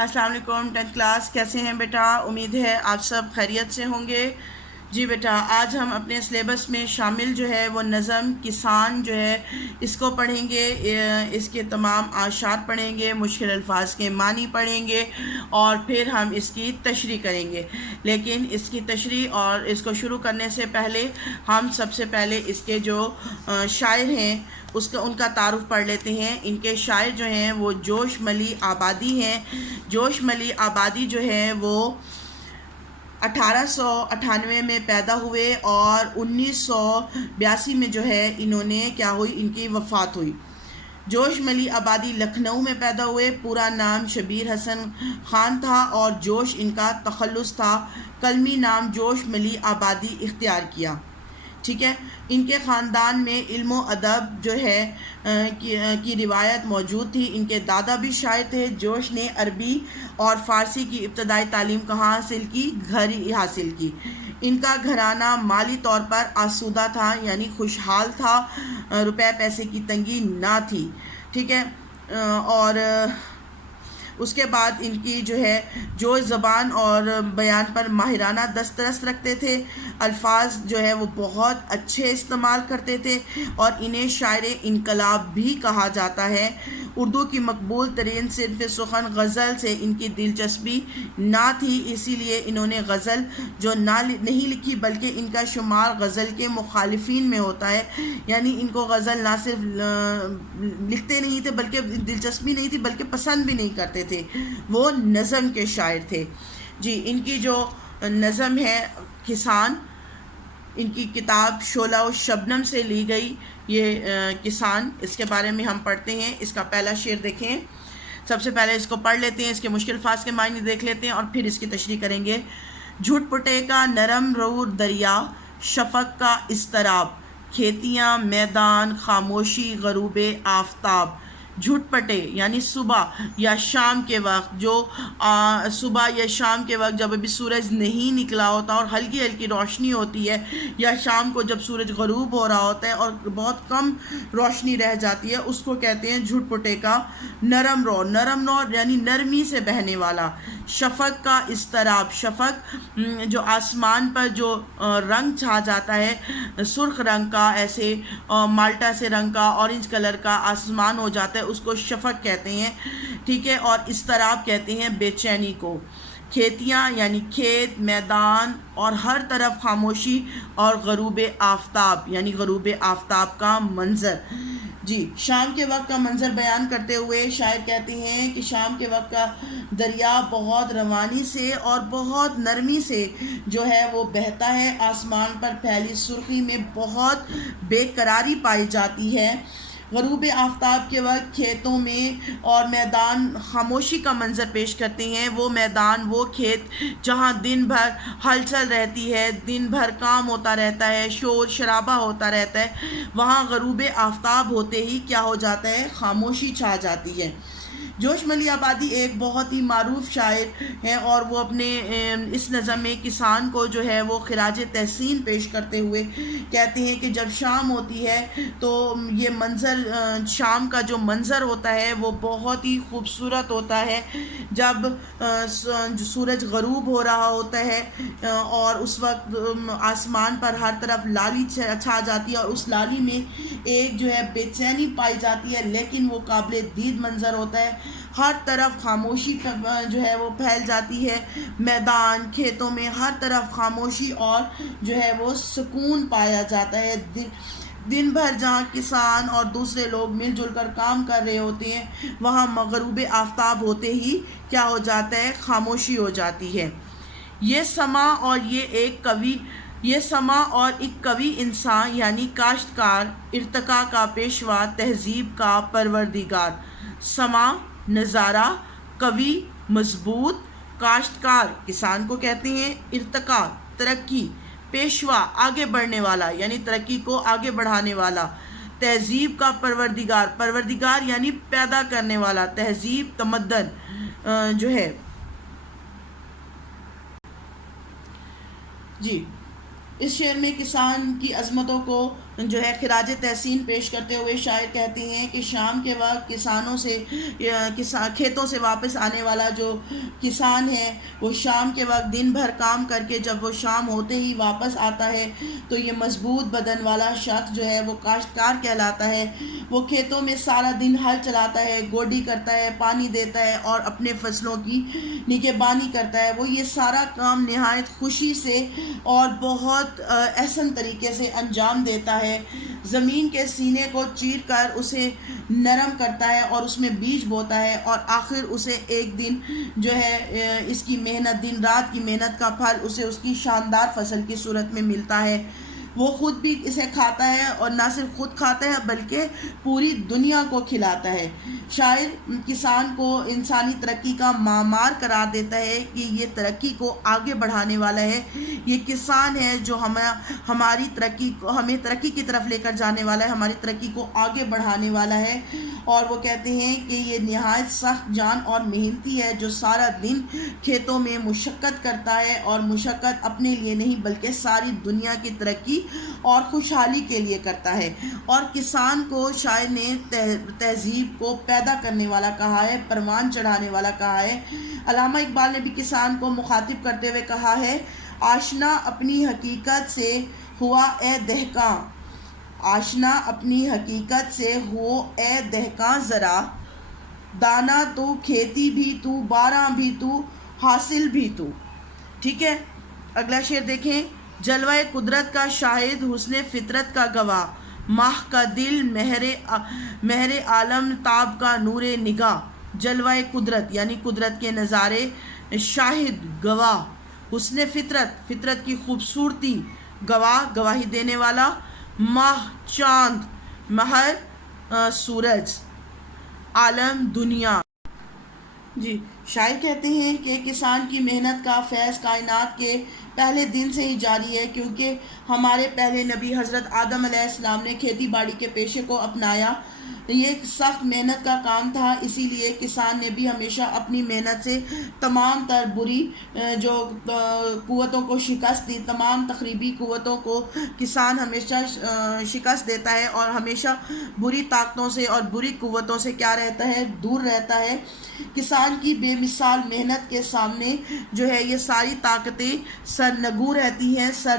السلام علیکم 10th class, کیسے ہیں بیٹا؟ امید ہے آپ سب خیریت سے ہوں گے۔ جی بیٹا، آج ہم اپنے سلیبس میں شامل جو ہے وہ نظم کسان جو ہے اس کو پڑھیں گے، اس کے تمام اشعار پڑھیں گے، مشکل الفاظ کے معنی پڑھیں گے اور پھر ہم اس کی تشریح کریں گے۔ لیکن اس کی تشریح اور اس کو شروع کرنے سے پہلے ہم سب سے پہلے اس کے جو شاعر ہیں ان کا تعارف پڑھ لیتے ہیں۔ ان کے شاعر جو ہیں وہ جوش ملی آبادی ہیں۔ جوش ملی آبادی جو ہے وہ 1898 میں پیدا ہوئے اور 1982 میں جو ہے انہوں نے ان کی وفات ہوئی۔ جوش ملی آبادی لکھنؤ میں پیدا ہوئے۔ پورا نام شبیر حسن خان تھا اور جوش ان کا تخلص تھا۔ قلمی نام جوش ملی آبادی اختیار کیا، ٹھیک ہے۔ ان کے خاندان میں علم و ادب جو ہے کی روایت موجود تھی۔ ان کے دادا بھی شاعر تھے۔ جوش نے عربی اور فارسی کی ابتدائی تعلیم کہاں حاصل کی؟ گھر ہی حاصل کی۔ ان کا گھرانہ مالی طور پر آسودہ تھا، یعنی خوشحال تھا، روپے پیسے کی تنگی نہ تھی، ٹھیک ہے۔ اور اس کے بعد ان کی جو ہے زبان اور بیان پر ماہرانہ دسترس رکھتے تھے۔ الفاظ جو ہے وہ بہت اچھے استعمال کرتے تھے اور انہیں شاعر انقلاب بھی کہا جاتا ہے۔ اردو کی مقبول ترین صنف سخن غزل سے ان کی دلچسپی نہ تھی، اسی لیے انہوں نے غزل جو نہیں لکھی بلکہ ان کا شمار غزل کے مخالفین میں ہوتا ہے، یعنی ان کو غزل نہ صرف لکھتے نہیں تھے بلکہ دلچسپی نہیں تھی بلکہ پسند بھی نہیں کرتے تھے، وہ نظم کے شاعر تھے۔ جی، ان کی جو نظم ہے کسان، ان کی کتاب شعلہ و شبنم سے لی گئی یہ کسان، اس کے بارے میں ہم پڑھتے ہیں۔ اس کا پہلا شعر دیکھیں۔ سب سے پہلے اس کو پڑھ لیتے ہیں، اس کے مشکل الفاظ کے معنی دیکھ لیتے ہیں اور پھر اس کی تشریح کریں گے۔ جھٹ پٹے کا نرم رو دریا، شفق کا اضطراب، کھیتیاں میدان خاموشی غروب آفتاب۔ جھٹ پٹے یعنی صبح یا شام کے وقت، جو صبح یا شام کے وقت جب ابھی سورج نہیں نکلا ہوتا اور ہلکی ہلکی روشنی ہوتی ہے، یا شام کو جب سورج غروب ہو رہا ہوتا ہے اور بہت کم روشنی رہ جاتی ہے، اس کو کہتے ہیں جھٹ پٹے کا نرم رو۔ نرم رو یعنی نرمی سے بہنے والا۔ شفق کا اضطراب، شفق جو آسمان پر جو رنگ چھا جاتا ہے، سرخ رنگ کا، ایسے مالٹا سے رنگ کا، اورنج کلر کا آسمان ہو جاتا ہے، اس کو شفق کہتے ہیں، ٹھیک ہے۔ اور اضطراب کہتے ہیں بے چینی کو۔ کھیتیاں یعنی کھیت میدان اور ہر طرف خاموشی، اور غروب آفتاب یعنی غروب آفتاب کا منظر۔ جی، شام کے وقت کا منظر بیان کرتے ہوئے شاعر کہتے ہیں کہ شام کے وقت کا دریا بہت روانی سے اور بہت نرمی سے جو ہے وہ بہتا ہے۔ آسمان پر پھیلی سرخی میں بہت بے قراری پائی جاتی ہے۔ غروب آفتاب کے وقت کھیتوں میں اور میدان خاموشی کا منظر پیش کرتے ہیں۔ وہ میدان، وہ کھیت جہاں دن بھر ہلچل رہتی ہے، دن بھر کام ہوتا رہتا ہے، شور شرابہ ہوتا رہتا ہے، وہاں غروب آفتاب ہوتے ہی کیا ہو جاتا ہے؟ خاموشی چھا جاتی ہے۔ جوش ملی آبادی ایک بہت ہی معروف شاعر ہیں اور وہ اپنے اس نظم میں کسان کو جو ہے وہ خراج تحسین پیش کرتے ہوئے کہتے ہیں کہ جب شام ہوتی ہے تو یہ منظر، شام کا جو منظر ہوتا ہے وہ بہت ہی خوبصورت ہوتا ہے۔ جب سورج غروب ہو رہا ہوتا ہے اور اس وقت آسمان پر ہر طرف لالی چھا جاتی ہے اور اس لالی میں ایک جو ہے بے چینی پائی جاتی ہے، لیکن وہ قابل دید منظر ہوتا ہے۔ ہر طرف خاموشی جو ہے وہ پھیل جاتی ہے، میدان کھیتوں میں ہر طرف خاموشی اور جو ہے وہ سکون پایا جاتا ہے۔ دن بھر جہاں کسان اور دوسرے لوگ مل جل کر کام کر رہے ہوتے ہیں، وہاں غروب آفتاب ہوتے ہی کیا ہو جاتا ہے؟ خاموشی ہو جاتی ہے۔ یہ سما اور ایک قوی انسان یعنی کاشتکار، ارتقاء کا پیشوا، تہذیب کا پروردگار۔ سما نظارہ، قوی مضبوط، کاشتکار کسان کو کہتے ہیں، ارتقاء ترقی، پیشوا آگے بڑھنے والا یعنی ترقی کو آگے بڑھانے والا، تہذیب کا پروردگار، پروردگار یعنی پیدا کرنے والا، تہذیب تمدن جو ہے۔ جی، اس شعر میں کسان کی عظمتوں کو جو ہے خراج تحسین پیش کرتے ہوئے شاعر کہتے ہیں کہ شام کے وقت کسانوں سے کھیتوں سے واپس آنے والا جو کسان ہے وہ شام کے وقت دن بھر کام کر کے جب وہ شام ہوتے ہی واپس آتا ہے تو یہ مضبوط بدن والا شخص جو ہے وہ کاشتکار کہلاتا ہے. وہ کھیتوں میں سارا دن ہل چلاتا ہے، گوڈی کرتا ہے، پانی دیتا ہے اور اپنے فصلوں کی نگہبانی کرتا ہے. وہ یہ سارا کام نہایت خوشی سے اور بہت احسن طریقے سے انجام دیتا ہے. زمین کے سینے کو چیر کر اسے نرم کرتا ہے اور اس میں بیج بوتا ہے اور آخر اسے ایک دن جو ہے اس کی محنت، دن رات کی محنت کا پھل اسے اس کی شاندار فصل کی صورت میں ملتا ہے. وہ خود بھی اسے کھاتا ہے اور نہ صرف خود کھاتا ہے بلکہ پوری دنیا کو کھلاتا ہے. شاعر کسان کو انسانی ترقی کا معمار قرار دیتا ہے کہ یہ ترقی کو آگے بڑھانے والا ہے. یہ کسان ہے جو ہماری ترقی کو، ہمیں ترقی کی طرف لے کر جانے والا ہے، ہماری ترقی کو آگے بڑھانے والا ہے. اور وہ کہتے ہیں کہ یہ نہایت سخت جان اور محنتی ہے جو سارا دن کھیتوں میں مشقت کرتا ہے، اور مشقت اپنے لیے نہیں بلکہ ساری دنیا کی ترقی اور خوشحالی کے لیے کرتا ہے. اور کسان کو شاعر نے تہذیب کو پیدا کرنے والا کہا ہے، پروان چڑھانے والا کہا ہے. علامہ اقبال نے بھی کسان کو مخاطب کرتے ہوئے کہا ہے، آشنا اپنی حقیقت سے ہوا اے دہقاں، آشنا اپنی حقیقت سے ہو اے دہقاں ذرا، دانا تو کھیتی بھی تو، باراں بھی تو، حاصل بھی تو. ٹھیک ہے، اگلا شعر دیکھیں. جلوہ قدرت کا شاہد، حسن فطرت کا گواہ، ماہ کا دل، مہر عالم تاب کا نور نگاہ. جلوہ قدرت یعنی قدرت کے نظارے، شاہد گواہ، حسن فطرت فطرت کی خوبصورتی، گواہ گواہی دینے والا، ماہ چاند، مہر سورج، عالم دنیا. جی، شاعر کہتے ہیں کہ کسان کی محنت کا فیض کائنات کے پہلے دن سے ہی جاری ہے، کیونکہ ہمارے پہلے نبی حضرت آدم علیہ السلام نے کھیتی باڑی کے پیشے کو اپنایا. یہ ایک سخت محنت کا کام تھا، اسی لیے کسان نے بھی ہمیشہ اپنی محنت سے تمام تر بری جو قوتوں کو شکست دی، تمام تخریبی قوتوں کو کسان ہمیشہ شکست دیتا ہے اور ہمیشہ بری طاقتوں سے اور بری قوتوں سے کیا رہتا ہے، دور رہتا ہے. کسان کی بے مثال محنت کے سامنے جو ہے یہ ساری طاقتیں سرنگوں رہتی ہیں، سر